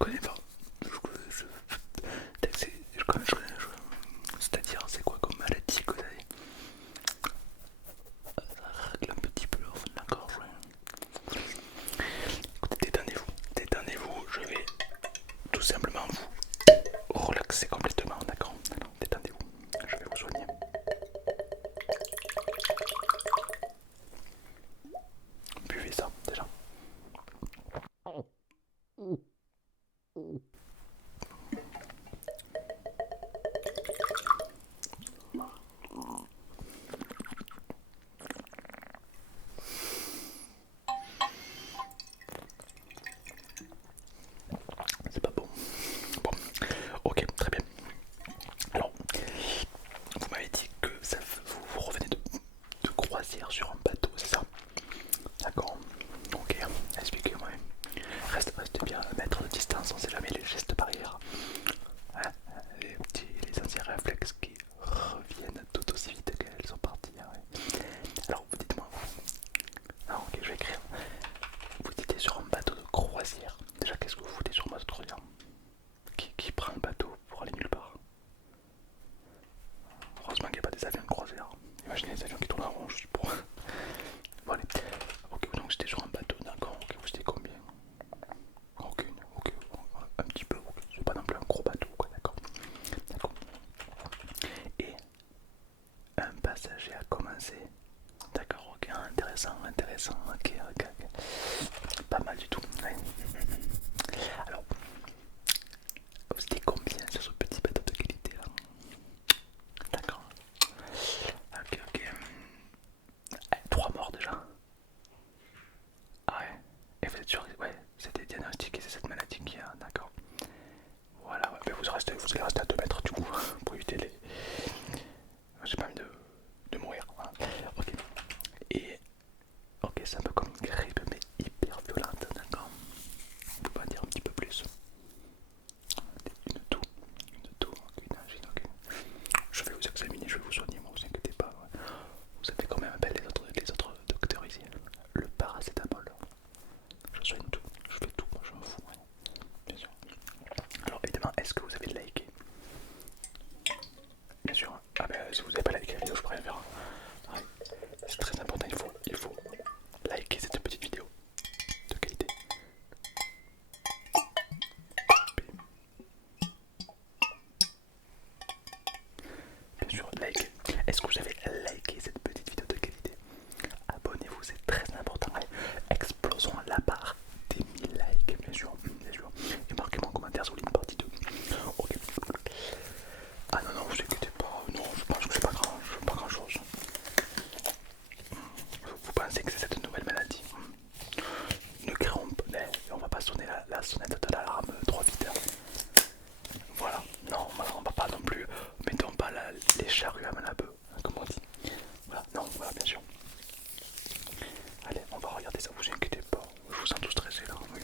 connais pas. Je connais, c'est-à-dire, c'est quoi comme maladie que vous avez? Ça règle un petit peu au fond de la gorge. Ouais. Écoutez, détendez-vous, je vais tout simplement vous relaxer complètement, d'accord? Alors, détendez-vous, je vais vous soigner. Buvez ça, déjà. C'est pas bon. Bon, ok, très bien. Alors, vous m'avez dit que vous revenez de croisière sur un bateau, c'est ça? D'accord. Ok, expliquez-moi. Restez bien à mètre de distance, on sait jamais les gestes barrières. Hein, les anciens réflexes qui reviennent tout aussi vite qu'elles sont parties. Hein, ouais. Alors, vous dites-moi. Ah, ok, je vais écrire. Vous étiez sur un bateau de croisière. Déjà, qu'est-ce que vous foutez sur un bateau de croisière? Qui prend le bateau pour aller nulle part? Heureusement qu'il n'y a pas des avions de croisière. Imaginez les avions qui tournent en rond, je suis pour. Bon, allez. Ok, donc j'étais sur un bateau, d'accord. Ok, vous étiez combien? Ok, un petit peu. Ok. C'est pas non plus un gros bateau, quoi, d'accord. D'accord. Et un passager a commencé. D'accord, ok, intéressant, ok. Pas mal du tout. Ouais. Alors, vous étiez combien sur ce petit bateau de qualité là? D'accord. Ok. Trois morts déjà. Ah ouais. Et vous êtes sûr que ouais, c'était diagnostiqué, c'est cette maladie qui a. D'accord. Voilà, ouais. Mais vous allez rester à 2 mètres du coup pour éviter les. J'ai pas envie de mourir. Voilà. Ok. Et ok, c'est un peu comme une grippe, mais hyper violente, d'accord. Vous pouvez en dire un petit peu plus? Une toux, une angine, ok. Je vais vous examiner, je vais vous soigner, moi, vous inquiétez pas. Ouais. Vous savez quand même appelle les autres docteurs ici. Le paracétamol. Je soigne tout, je fais tout, moi je m'en fous, ouais. Bien sûr. Alors évidemment, est-ce que vous avez liké? Bien sûr. Ah ben si vous n'avez pas liké la vidéo, je peux rien faire. Ouais. C'est très important, il faut liker cette petite vidéo de qualité. Bien sûr, like. Est-ce que vous avez liké cette petite vidéo de qualité? Abonnez-vous, c'est très important. Allez, explosons la barre des 1000 likes, bien sûr. Et marquez-moi en commentaire sur une partie 2. Ok. Ah non, vous inquiétez pas. Non, je pense que c'est pas grand chose. Vous pensez que c'est cette nouvelle maladie? Ne créons pas. On va pas sonner la sonnette de l'alarme trop vite. Voilà, non, on va pas non plus, mettons pas les charrues à la bœuf, hein, comme on dit. Voilà, non, voilà, bien sûr. Allez, on va regarder ça, vous inquiétez pas, je vous sens tout stressé là, oui.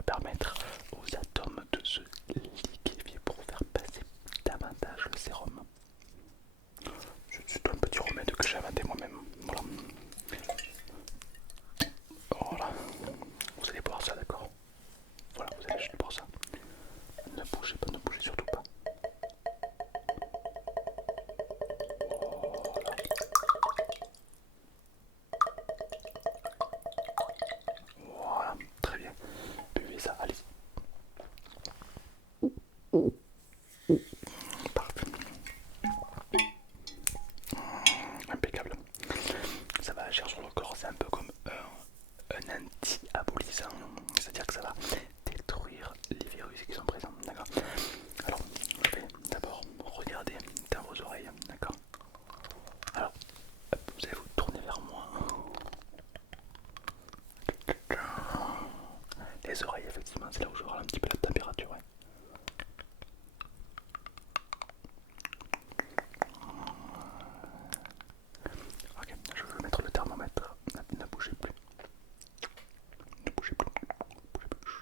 va permettre aux atomes de se liquéfier pour faire passer davantage le sérum. C'est un petit remède que j'ai inventé moi-même. Voilà. Voilà. Vous allez boire ça, d'accord? Voilà, vous allez juste boire ça. Ne bougez pas, ne bougez surtout pas. Voilà, très bien. Buvez ça, allez-y. Parfait. Impeccable. Ça va agir sur le corps, c'est un peu comme un anti-abolissant. C'est-à-dire que ça va détruire les virus qui sont présents, d'accord? Alors, je vais d'abord regarder dans vos oreilles, d'accord? Alors, vous allez vous tourner vers moi. Les oreilles, effectivement, c'est là où je vois un petit peu la température. Ouais. Ok, je vais mettre le thermomètre. Ne bougez plus. Ne bougez plus. Bougez plus.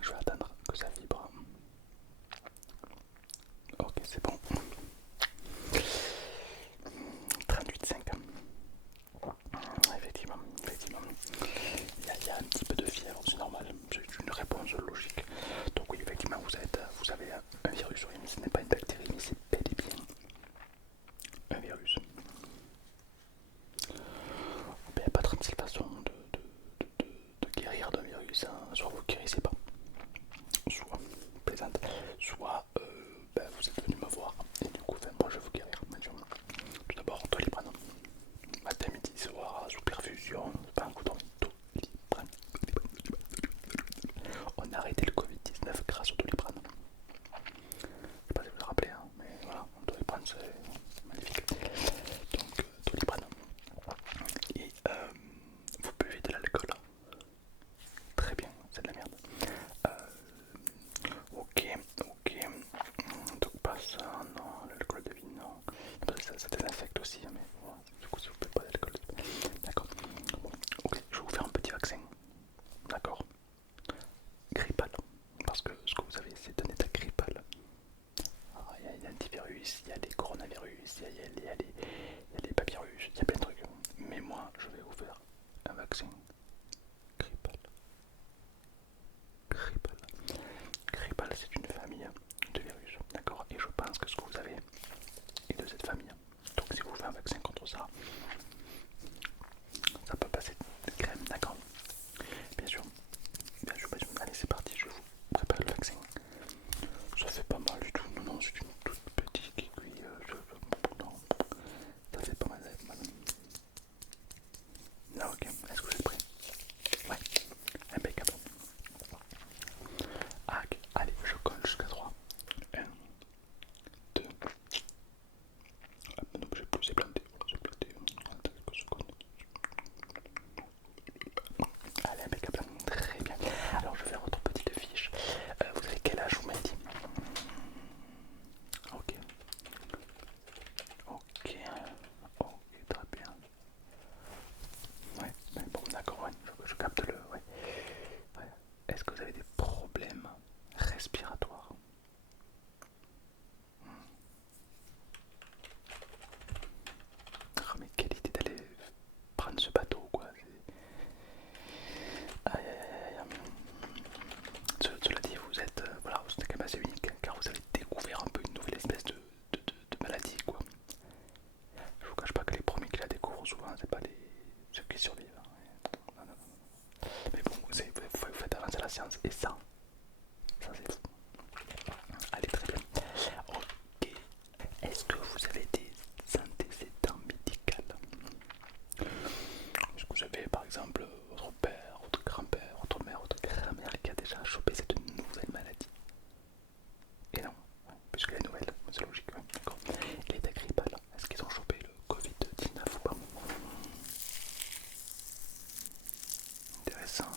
Je vais attendre que ça vibre. Ok, c'est bon. 38,5. Effectivement, effectivement. Il y a un petit peu de fièvre, c'est normal. C'est une réponse logique. Donc oui, effectivement, vous avez un virus. Oui, mais ce n'est pas une bactérie, mais c'est bel et bien un virus. Il n'y a pas 36 façons de guérir d'un virus. Hein. Soit vous ne guérissez pas, soit plaisante, soit vous êtes venu me voir et du coup moi je vais vous guérir. Tout d'abord Doliprane, matin, midi, soir, sous perfusion, pas un coup de Doliprane. On a arrêté le Covid-19 grâce au Doliprane. Je sais pas si vous vous rappelez, hein, mais voilà, Doliprane c'est magnifique. Donc Doliprane. Et vous buvez de l'alcool. Très bien, c'est de la merde. Ok, ok. Donc pas ça, non, l'alcool de vie, non. Ça désinfecte aussi, mais bon, du coup si vous ne buvez pas d'alcool. D'accord. Bon, ok, je vais vous faire un petit vaccin. D'accord. Grippal. Parce que ce que vous avez, c'est un état grippal. Il y a l'antivirus, il y a les coronavirus, il y a les papyrus, il y a plein de trucs. Mais moi, je vais vous faire un vaccin grippal. Grippal. Grippal, c'est une famille de virus, d'accord? Et je pense que ce que vous avez est de cette famille. Donc si vous faites un vaccin contre ça, ça peut passer de crème, d'accord? Bien sûr. Bien sûr, bien sûr. Allez, c'est parti, je vous prépare le vaccin. Ça fait pas mal du tout. Non, non, c'est une toute petite aiguille. Non, ça fait pas mal. Non, ok. Est-ce que vous êtes prêts? Ouais. Impeccable. Ah, ok. Allez, je colle jusqu'à 3. 1, 2. Hop, donc j'ai plus, c'est planté. Voilà, c'est planté. Quelques secondes. Allez, impeccable. Très bien. Alors, je vais faire votre petite fiche. Vous avez quel âge, vous m'avez dit? Ok. Ok. Ok, très bien. Ouais, mais bon, d'accord, ouais, je capte le. Ouais. Ouais. Est-ce que vous avez des problèmes respiratoires? Oh, mais quelle idée d'aller prendre ce bateau, quoi. Aïe, aïe, aïe, aïe. Cela dit, vous êtes, voilà, vous êtes quand même assez unique, car vous avez découvert un peu une nouvelle espèce de maladie, quoi. Je vous cache pas que les premiers qui la découvrent souvent, c'est pas ceux qui survivent. Hein. Non, non, non. Mais bon, vous faites avancer la science, et ça c'est fou. Allez, très bien. Ok. Est-ce que vous avez des antécédents médicaux? Est-ce que vous avez par exemple votre père, votre grand-père, votre mère, votre grand-mère qui a déjà chopé cette nouvelle maladie? Et non, puisqu'elle est nouvelle, c'est logique, ouais, d'accord. Les états grippal, est-ce qu'ils ont chopé le Covid-19 ou pas? Intéressant.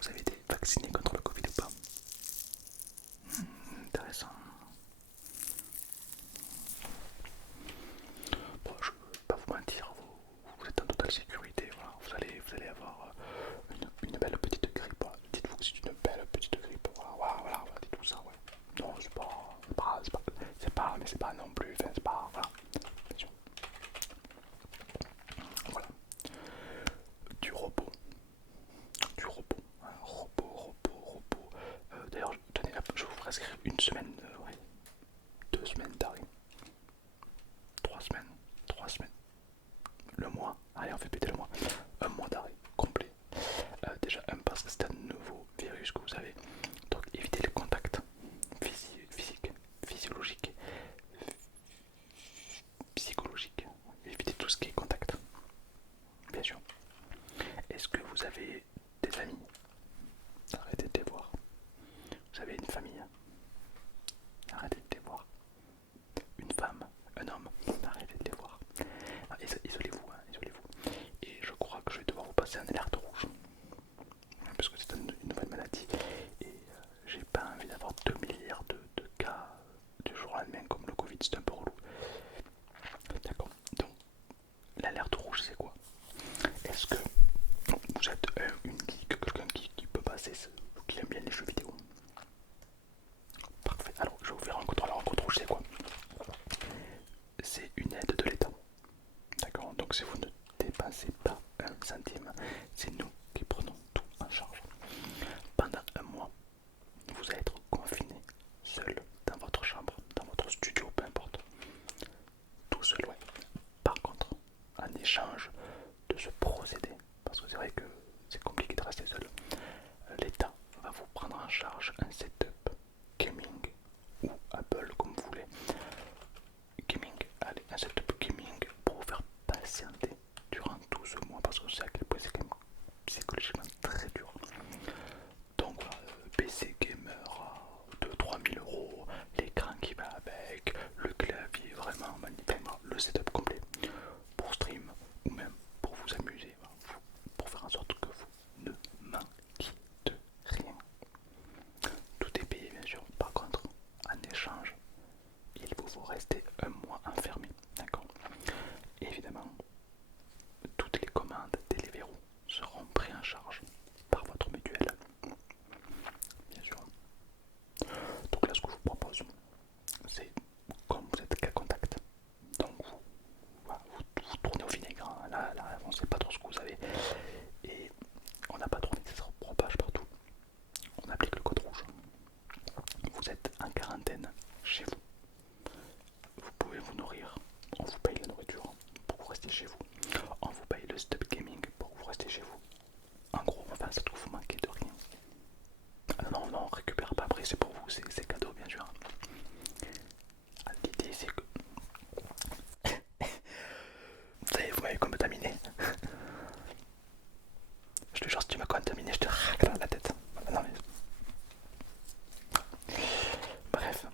Vous avez été vacciné contre le Covid ou pas? Intéressant. Bon, je ne vais pas vous mentir, vous êtes en totale sécurité, voilà. on fait péter le mois. Un mois d'arrêt complet. Déjà, parce que c'est un nouveau virus que vous avez. Donc évitez les contacts physiques, physiologiques, psychologiques. Évitez tout ce qui est contact, bien sûr. Est-ce que vous avez des amis? Arrêtez de les voir. Vous avez une famille? Arrêtez de les voir. Une femme, un homme? Arrêtez de les voir. Isolez-vous, hein, isolez-vous. Et je crois que je vais devoir vous passer un alerte rouge. Parce que c'est une nouvelle maladie. Et j'ai pas envie d'avoir 2 milliards de cas du jour au lendemain comme le Covid, c'est un peu relou. D'accord. Donc, l'alerte rouge, c'est quoi? Est-ce que vous êtes une geek, quelqu'un qui peut passer, qui aime bien les jeux vidéo? Parfait. Alors, je vais vous faire un contrôle. Alors, un contrôle, c'est quoi? C'est une aide de l'État. D'accord. Donc, si vous ne dépensez pas un centime, c'est nous qui prenons tout en charge. Pendant un mois, vous allez être confiné, seul, dans votre chambre, dans votre studio, peu importe. Tout seul, ouais. Par contre, en échange de ce procédé, parce que c'est vrai que c'est compliqué de rester seul, l'État va vous prendre en charge un setup gaming ou Apple comme vous voulez. Gaming, allez, un setup gaming pour vous faire patienter durant tout ce mois parce que c'est à quel point c'est quand même psychologiquement très dur. Donc voilà, PC gamer à 2-3 000 euros, l'écran qui va avec, le clavier vraiment magnifique, le setup complet pour stream ou même pour vous amuser, pour faire en sorte que vous ne manquiez de rien. Tout est payé bien sûr, par contre, en échange, il vous faut rester un mois enfermé, d'accord? Évidemment, toutes les commandes Deliveroo seront prises en charge par votre mutuelle, bien sûr. Donc là, ce que je vous propose, c'est comme vous êtes cas contact, donc vous tournez au vinaigre, hein. Là, on ne sait pas trop ce que vous avez, et on n'a pas trop envie que ça se propage partout. On applique le code rouge. Vous êtes en quarantaine chez vous. Vous pouvez vous nourrir. On vous paye la nourriture pour vous rester chez vous. On vous paye le stop gaming pour vous rester chez vous. En gros, on fait en sorte que vous manquez de rien. Ah non, non, on récupère pas après, c'est pour vous, c'est cadeau bien sûr. L'idée c'est que... Vous savez, vous m'avez contaminé. Je te jure, si tu m'as contaminé, je te racle la tête. Non mais... Bref.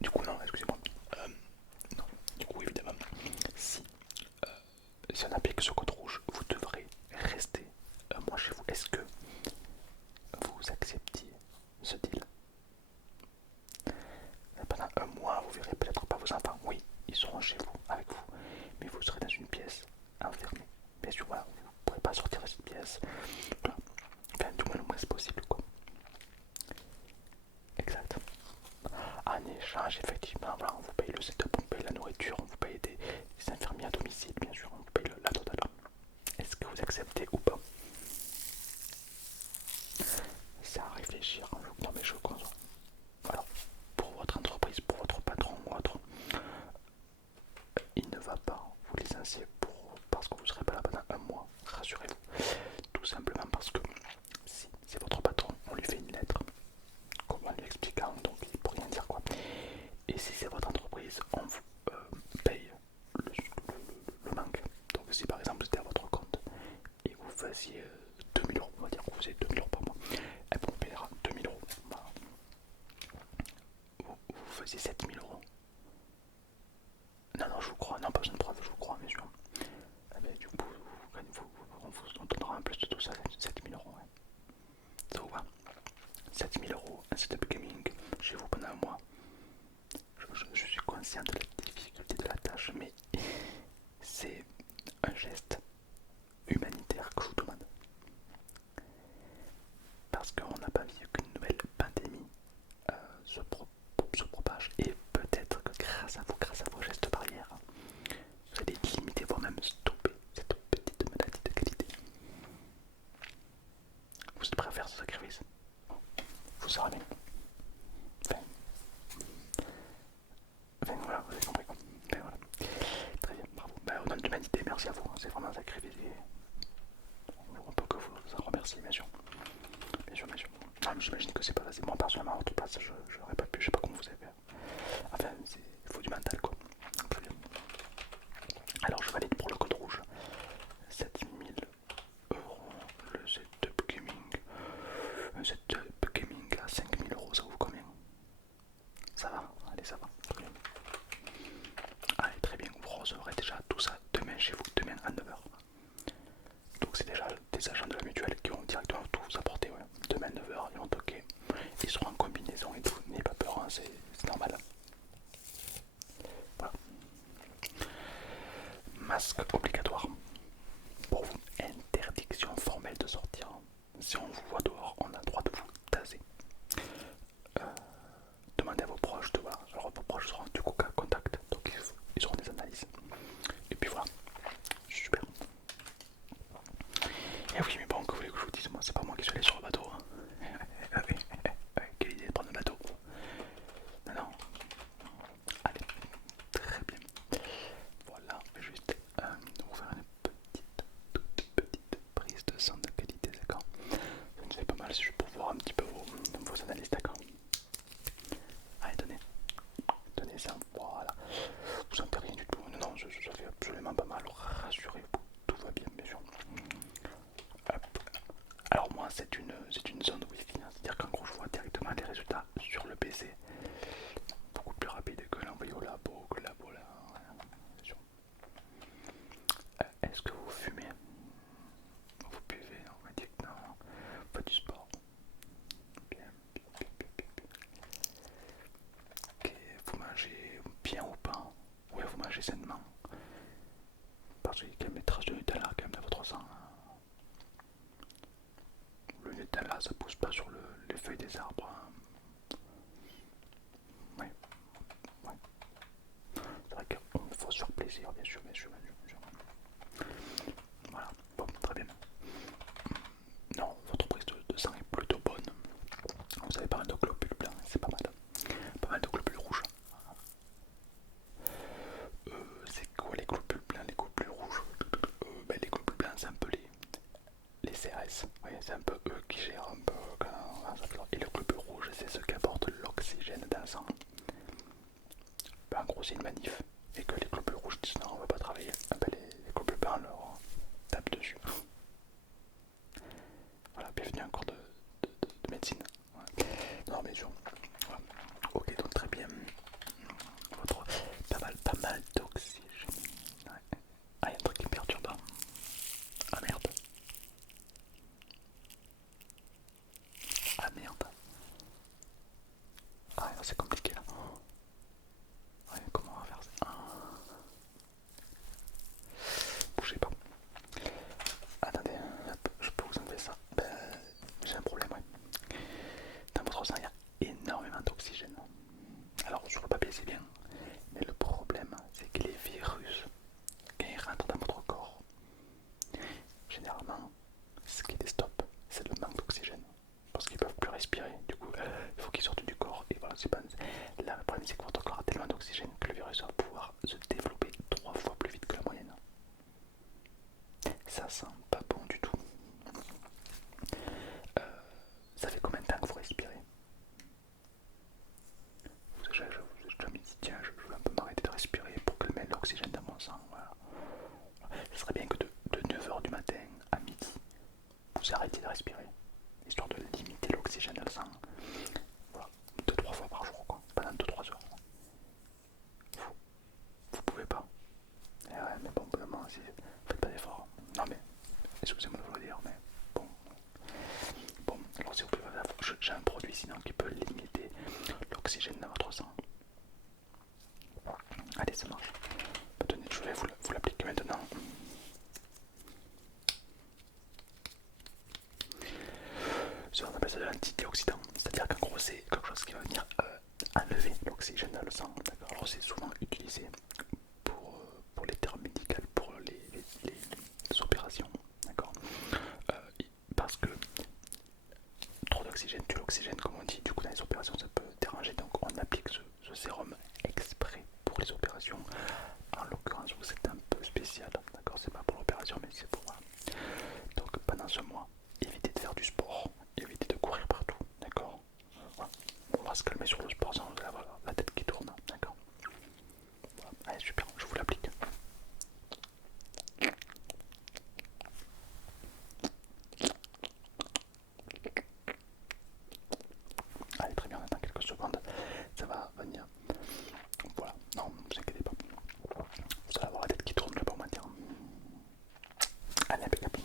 Du coup, non, excusez-moi. Non, du coup, évidemment, si, si on applique ce code rouge, vous devrez rester un mois chez vous. Est-ce que vous acceptiez ce deal? Pendant un mois, vous verrez peut-être pas vos enfants. Oui, ils seront chez vous, avec vous, mais vous serez dans une pièce enfermée. Bien sûr, voilà, vous ne pourrez pas sortir de cette pièce. Voilà. Enfin, du moins le moins possible, quoi. Exact. En échange, effectivement, voilà, on vous paye le setup, on paye la nourriture, on vous paye des infirmiers à domicile, bien sûr, on vous paye la totale. Est-ce que vous acceptez ou pas? C'est à réfléchir. Non mais je conçois. Alors, pour votre entreprise, pour votre patron ou autre, il ne va pas vous licencier parce que vous ne serez pas là pendant un mois, rassurez-vous. Tout simplement parce que si c'est votre patron, on lui fait une lettre, comme en lui expliquant, donc il ne peut rien dire quoi. Et si c'est votre entreprise, on vous paye le manque. Donc si par exemple c'était à votre compte et vous faisiez 2000 euros, on va dire que vous faisiez 2000 euros par mois, elle vous paiera 2000 euros. Voilà. Vous faisiez 7000 euros. Non, non, je vous crois, non, pas besoin de preuve, je vous crois, bien sûr. Ah ben, du coup, on vous donnera en plus de tout ça 7000 euros. Ouais. Ça vous va? 7000 euros, un setup gaming chez vous pendant un mois. Je suis conscient de la difficulté de la tâche, mais c'est un geste humanitaire que je vous demande. Parce qu'on n'a pas vu qu'une nouvelle pandémie se propage. Et peut-être que grâce à vos gestes barrières, vous allez limiter, voire même stopper cette petite maladie de qualité. Vous êtes prêt à faire ce sacrifice? Vous serez bien. Enfin, voilà, vous avez compris. Enfin, voilà. Très bien, bravo. Au nom de l'humanité, merci à vous. c'est vraiment sacrifié. On peut que vous en remercier, bien sûr. Bien sûr, bien sûr. Non, mais j'imagine que c'est pas facile. Moi, personnellement, à votre place, je n'aurais pas pu, je sais pas comment vous avez fait. Enfin, il faut du mental, quoi. Très bien. Alors, je valide pour le code rouge. 7 000 € le setup gaming. Un setup gaming à 5 000 €, ça vous combien? Ça va, allez, ça va. Très bien. Allez, très bien. Vous recevrez déjà tout ça demain chez vous, demain à 9 h. Donc c'est déjà des agents de la mutuelle qui vont directement tout vous apporter. Ouais. Demain 9 h, ils vont toquer. Ils seront en combinaison et tout. N'ayez pas peur, hein, c'est normal. Voilà. Masque obligatoire. Pour vous, interdiction formelle de sortir. Si on vous voit dehors, on a le droit de vous taser. Demandez à vos proches de voilà. Alors vos proches seront du coup qu'à contact. Donc ils auront des analyses. Et puis voilà. Super. Et oui, mais bon, que voulez que je vous dise, moi, c'est pas moi qui suis allé sur le bateau. Hein. Quelle idée de prendre le bateau. Non, non. Allez, très bien. Voilà, je vais juste vous faire une toute petite prise de son de qualité, d'accord. Ça nous fait pas mal, c'est juste pour voir un petit peu vos analyses, d'accord. Allez, tenez ça, voilà. Vous sentez rien du tout. Non, non, ça fait absolument pas mal, rassurez-vous, tout va bien, bien sûr. Hop. Alors moi c'est une zone wifi, hein. C'est-à-dire qu'en gros je vois directement les résultats sur le PC. Beaucoup plus rapide que l'envoyer au labo, que le labo là. Bien sûr. Est-ce que vous fumez? Vous buvez? On m'a dit que non. Pas du sport. Bien, bien, bien, bien, bien, bien. Ok, vous mangez bien ou pas? Ouais, vous mangez sainement. Parce qu'il y a quand même des traces de Nutella quand même dans votre sang. Le Nutella ça pousse pas sur les feuilles des arbres. Hein. Ouais, ouais. C'est vrai qu'il faut se faire plaisir, bien sûr, bien sûr, bien sûr, bien sûr. Voilà, bon, très bien. Non, votre prise de sang est plutôt bonne. Vous avez pas mal de globules blancs, c'est pas mal. Pas mal de globules rouges. C'est quoi les globules blancs, les globules rouges? Les globules blancs, c'est un peu les CRS. Oui, c'est un peu eux qui gèrent un peu. Et le globule rouge, c'est ceux qui apportent l'oxygène dans le sang. En gros, c'est une manif. Et que les globules rouges disent non, on va pas travailler. Les globules blancs leur tapent dessus. Voilà, bienvenue en cours de médecine. Ouais. Non, mais voilà. Ok, donc très bien. Votre, pas mal d'oxygène. Ouais. Ah, il y a un truc qui me perturbe. Ah merde. Ah merde. Ah, c'est compliqué là. Ouais, comment on va faire ça? Bougez pas. Attendez, hop, je peux vous enlever ça. J'ai un problème, ouais. Dans votre sang, il y a énormément d'oxygène. Alors, sur le papier, c'est bien. Mais le problème, c'est que les virus, quand ils rentrent dans votre corps, généralement, ce qui les stoppe, c'est le manque d'oxygène. Parce qu'ils peuvent plus respirer. Du coup, il faut qu'ils sortent du corps. Et voilà, c'est pas. Là, le problème, c'est que votre corps a tellement d'oxygène que le virus va pouvoir se développer 3 fois plus vite que la moyenne. Ça sent pas bon du tout. Ça fait combien de temps que vous respirez? Je me dis, tiens, je vais un peu m'arrêter de respirer pour que mette l'oxygène dans mon sang. Voilà. Ce serait bien que de 9 h du matin à midi, vous arrêtiez de respirer, histoire de limiter l'oxygène dans le sang. Voilà, 2-3 fois par jour, quoi, pendant 2-3 heures. Vous pouvez pas. Eh ouais, mais bon, vraiment, si, faites pas d'efforts. Non mais, excusez-moi de vous le dire, mais bon. Bon, alors si vous pouvez pas, j'ai un produit sinon qui peut limiter l'oxygène dans votre sang. Allez, ça marche. Tenez, je vais vous l'appliquer maintenant. Ça, on appelle ça de l'antioxydant. C'est-à-dire qu'en gros, c'est quelque chose qui va venir enlever l'oxygène dans le sang. Alors, c'est souvent utilisé pour les termes médicaux, pour les opérations. D'accord. Parce que trop d'oxygène tue l'oxygène, comme on dit. Du coup, dans les opérations, ça peut déranger. Donc, on applique ce sérum exprès pour les opérations. En l'occurrence, vous êtes un peu spécial. D'accord, c'est pas pour l'opération. sûr, mais c'est pour moi. Donc pendant ce mois, évitez de faire du sport, évitez de courir partout, d'accord? Voilà. On va se calmer sur le sport sans avoir la tête qui tourne, d'accord? Voilà. Allez, super, je vous l'applique. Allez, très bien, on attend quelques secondes, ça va venir. Voilà, non, ne vous inquiétez pas. Vous allez avoir la tête qui tourne, je vais pas vous mentir. Allez, impeccable.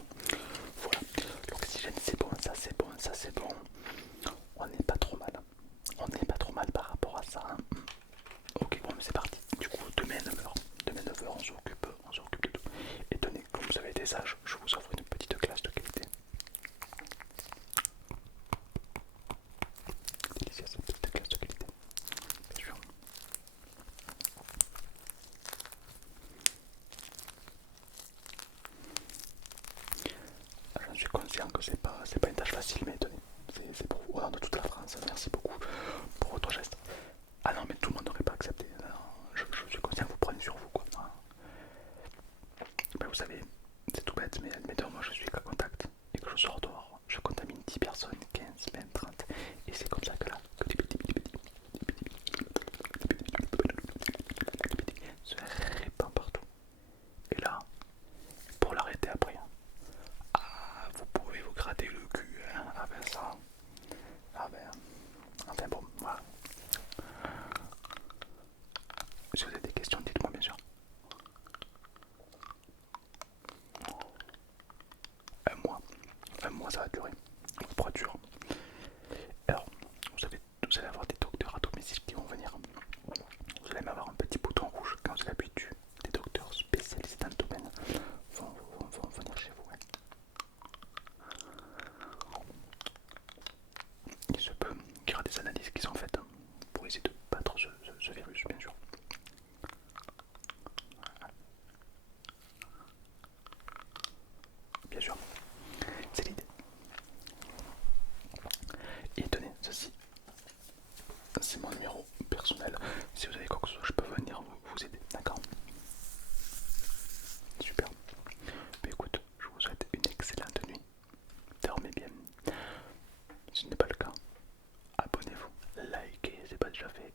Voilà, l'oxygène c'est bon, ça c'est bon, ça c'est bon. On n'est pas trop mal. On n'est pas trop mal par rapport à ça. Hein. Ok, bon, c'est parti. Du coup, demain 9h. Demain 9h, on s'occupe de tout. Et tenez, comme vous avez été sage, je vous offre une petite classe de qualité. Délicieuse, une petite classe de qualité. Bien sûr. J'en suis conscient que c'est pas une tâche facile, mais tenez, c'est pour vous, au nom de toute la France. Merci beaucoup pour votre geste. Ah non, mais tout le monde n'aurait pas accepté. Je suis conscient que vous prenez sur vous, quoi. Ben, vous savez, c'est tout bête, mais admettons, moi je suis qu'à contact et que je sors dehors. Je contamine 10 personnes, 15, 20, 30. Et c'est comme ça que là, se répand partout. Et là, pour l'arrêter après, ah, vous pouvez vous gratter le cul, hein, avec ça. Ah ben, enfin bon, voilà. Si vous avez des questions, dites-moi bien sûr. Un mois ça va durer. Pour être sûr. Alors, vous allez avoir des docteurs à domicile qui vont venir. Vous allez m'avoir un petit bouton rouge quand vous avez l'habitude. Des docteurs spécialisés dans le domaine vont venir chez vous. Ouais. Il se peut qu'il y aura des analyses qui sont faites pour essayer de battre ce virus, bien sûr. Bien sûr, c'est l'idée. Et tenez, ceci, c'est mon numéro personnel. Si vous avez quoi que ce soit, je peux venir vous aider, d'accord? Super. Mais écoute, je vous souhaite une excellente nuit. Dormez bien. Si ce n'est pas le cas, abonnez-vous, likez, c'est pas déjà fait,